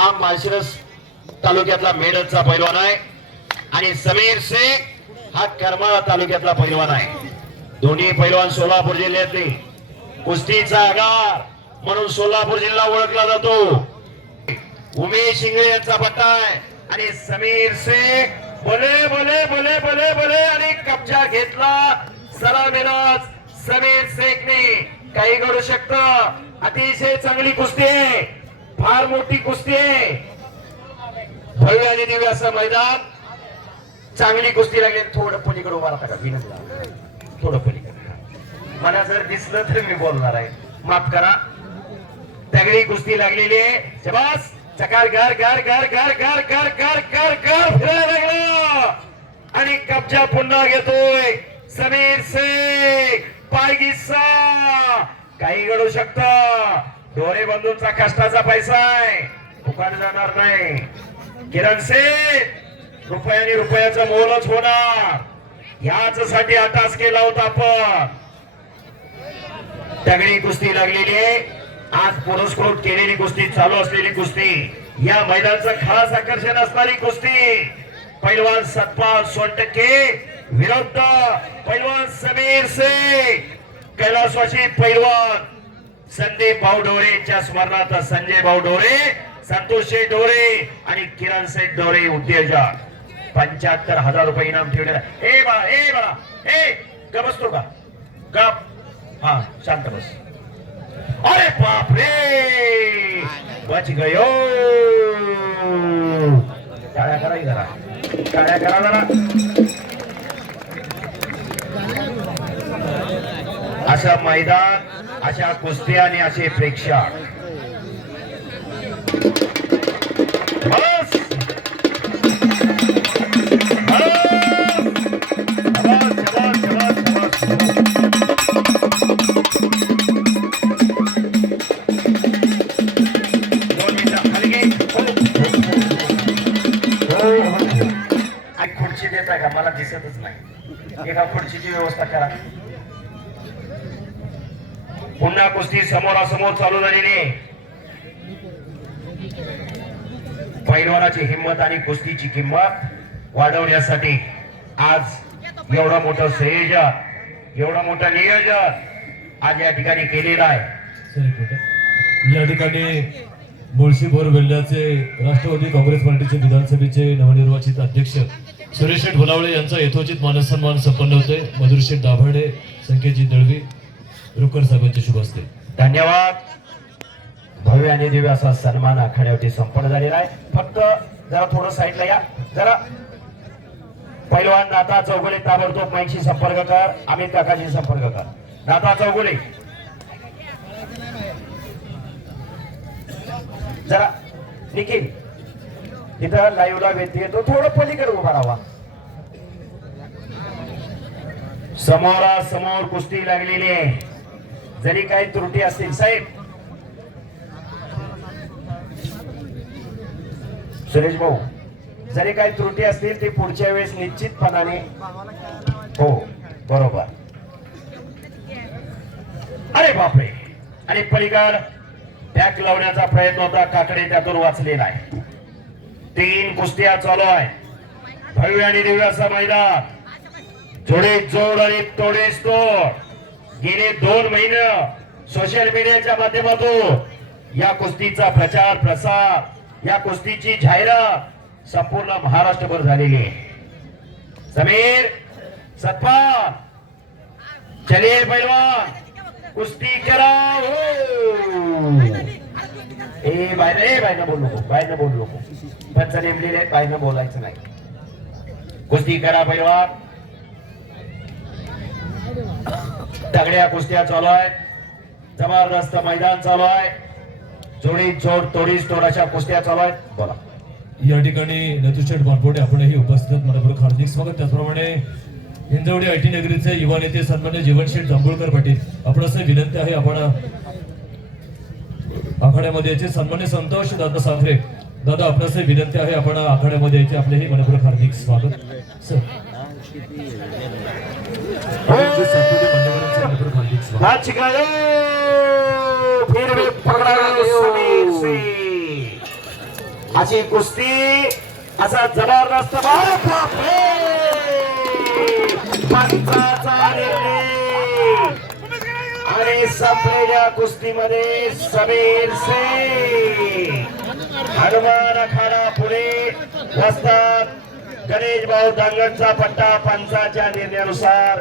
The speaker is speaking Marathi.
हा माळशिरस तालुक्यातला मेडचा पैलवान आहे. आणि समीर शेख हा करमाळा तालुक्यातला पैलवान आहे. दोन्ही पैलवान सोलापूर जिल्ह्यातले. कुस्तीचा आगार म्हणून सोलापूर जिल्हा ओळखला जातो. उमेश इंगळे यांचा पट्टा आहे. आणि समीर शेख भले भले भले भले भले आणि कब्जा घेतला सलामीनच समीर शेखने काही घडू शकत. अतिशय चांगली कुस्ती आहे. फार मोठी कुस्ती आहे. भव्य आणि दिव्य असं मैदान. चांगली कुस्ती लागली थोडं पलीकडे उभा राहता का? विनंती थोडं पलीकडे. मला जर दिसलं तर मी बोलणार आहे. माफ करा. तगडी कुस्ती लागलेली आहे. शबास! चकार घर घर घर घर घर घर घर घर घर फिरायला आणि कब्जा पुन्हा घेतोय. समीर शेख पायगिस्सा काही घडू शकता. दोन्ही बंधूंचा कष्टाचा पैसा आहे. फुकाट जाणार नाही. किरण शेख रुपयाने रुपयाचं मोलच होणार. ह्याच साठी अटास केला होता आपण. तगडी कुस्ती लागलेली आहे. आज पुरस्कृत केलेली कुस्ती चालू असलेली कुस्ती. या मैदानचं खास आकर्षण असणारी कुस्ती. पैलवान सतपाल सोनटक्के विरुद्ध पैलवान समीर शेख कैलासवाशी पैलवान. संदीप भाऊ डोरे यांच्या स्मरणार्थ संजय भाऊ डोरे संतोष शेठ डोरे आणि किरण शेठ डोरे उद्योजक. पंच्याहत्तर हजार रुपये इनाम ठेवलेला ए बाळा ए बाळा ए ग बसतो का? गप. हा शांत बस. अरे बाप रे बच गयो! टाळ्या करा जरा. टाळ्या करा जरा. असं मैदान अशा कुस्ती आणि असे प्रेक्षा खुर्ची का मला दिसतच नाही एका खुर्चीची व्यवस्था करा पुन्हा कुस्ती समोरासमोर चालू झालेली. पैलवानाची हिंमत आणि कुस्तीची किंमत वाढवण्यासाठी आज एवढं मोठं संयोजन एवढं मोठं नियोजन आज या ठिकाणी केलेलं आहे. या ठिकाणी मुळशी बोर वेल्ल्याचे राष्ट्रवादी काँग्रेस पार्टीचे विधानसभेचे नवनिर्वाचित अध्यक्ष सुरेशेठ भुलावळे यांचा यथोचित मानसन्मान संपन्न होते मधुरशेठ दाभाडे संकेतजी दळवी रुकर साहेबांचे शुभ असते धन्यवाद. भव्य आणि दिव्य असा सन्मान आखाड्यावरती संपन्न झालेला आहे. फक्त जरा थोडं साईडला या. जरा. पैलवान नाता चौगुले ताबडतोब माईकशी संपर्क कर. अमित काकाशी संपर्क कर. नाता चौगुले. जरा. निखिल. तिथं लाईव्हला व्यक्ती येतो. थोडं पलीकडे उभा राहावा समोरासमोर कुस्ती लागलेली आहे. जरी काही त्रुटी असतील साहेब. सुरेश भाऊ जरी काही त्रुटी असतील ते पुढच्या वेळेस निश्चितपणाने हो बरोबर. अरे बापरे. आणि पलीकड बॅक लावण्याचा प्रयत्न होता काकडे त्यातून वाचलेला आहे तीन कुस्त्या चालू आहे. भव्य आणि दिव्य असा मैदान. जोडे जोड आणि तोडे तोड. गेले दोन महिने सोशल मीडियाच्या माध्यमातून या कुस्तीचा प्रचार प्रसार या कुस्तीची जाहिरात संपूर्ण महाराष्ट्रभर झालेली आहे. समीर सतपाल चले पैलवान कुस्ती करा हो! ए बाय ए बायनं बोलू नको बायनं बोलू नको. पंच नेमलेले आहेत बायनं बोलायचं नाही. कुस्ती करा पैलवान. तगड्या कुस्त्या चालू आहेत जबरदस्त मैदान चालू आहे जोडी जोड तोडीस तोड अशा कुस्त्या चालू आहेत बोला. या ठिकाणी नथुशेठ बारपोटे आपणही उपस्थित. मनपूर्वक हार्दिक स्वागत. त्याचप्रमाणे हिंजवडी आय टी नगरीचे युवा नेते सन्मान्य जीवनशेठ जांभूळकर पाटील. आपण असं विनंती आहे आपण आखाड्यामध्ये यायचे. सन्मान्य संतोष दादा साखरे. दादा आपणास विनंती आहे आपण आखाड्यामध्ये यायचे. आपलेही मनपूर्वक हार्दिक स्वागत. सर. हात शिकला फिर भी पकडा अशी कुस्ती असा जबरदस्त आणि संपलेल्या कुस्तीमध्ये समीर सिंग. हनुमान अखाडा पुढे वसतात. गणेश भाऊ पट्टा पंचाच्या निर्णयानुसार.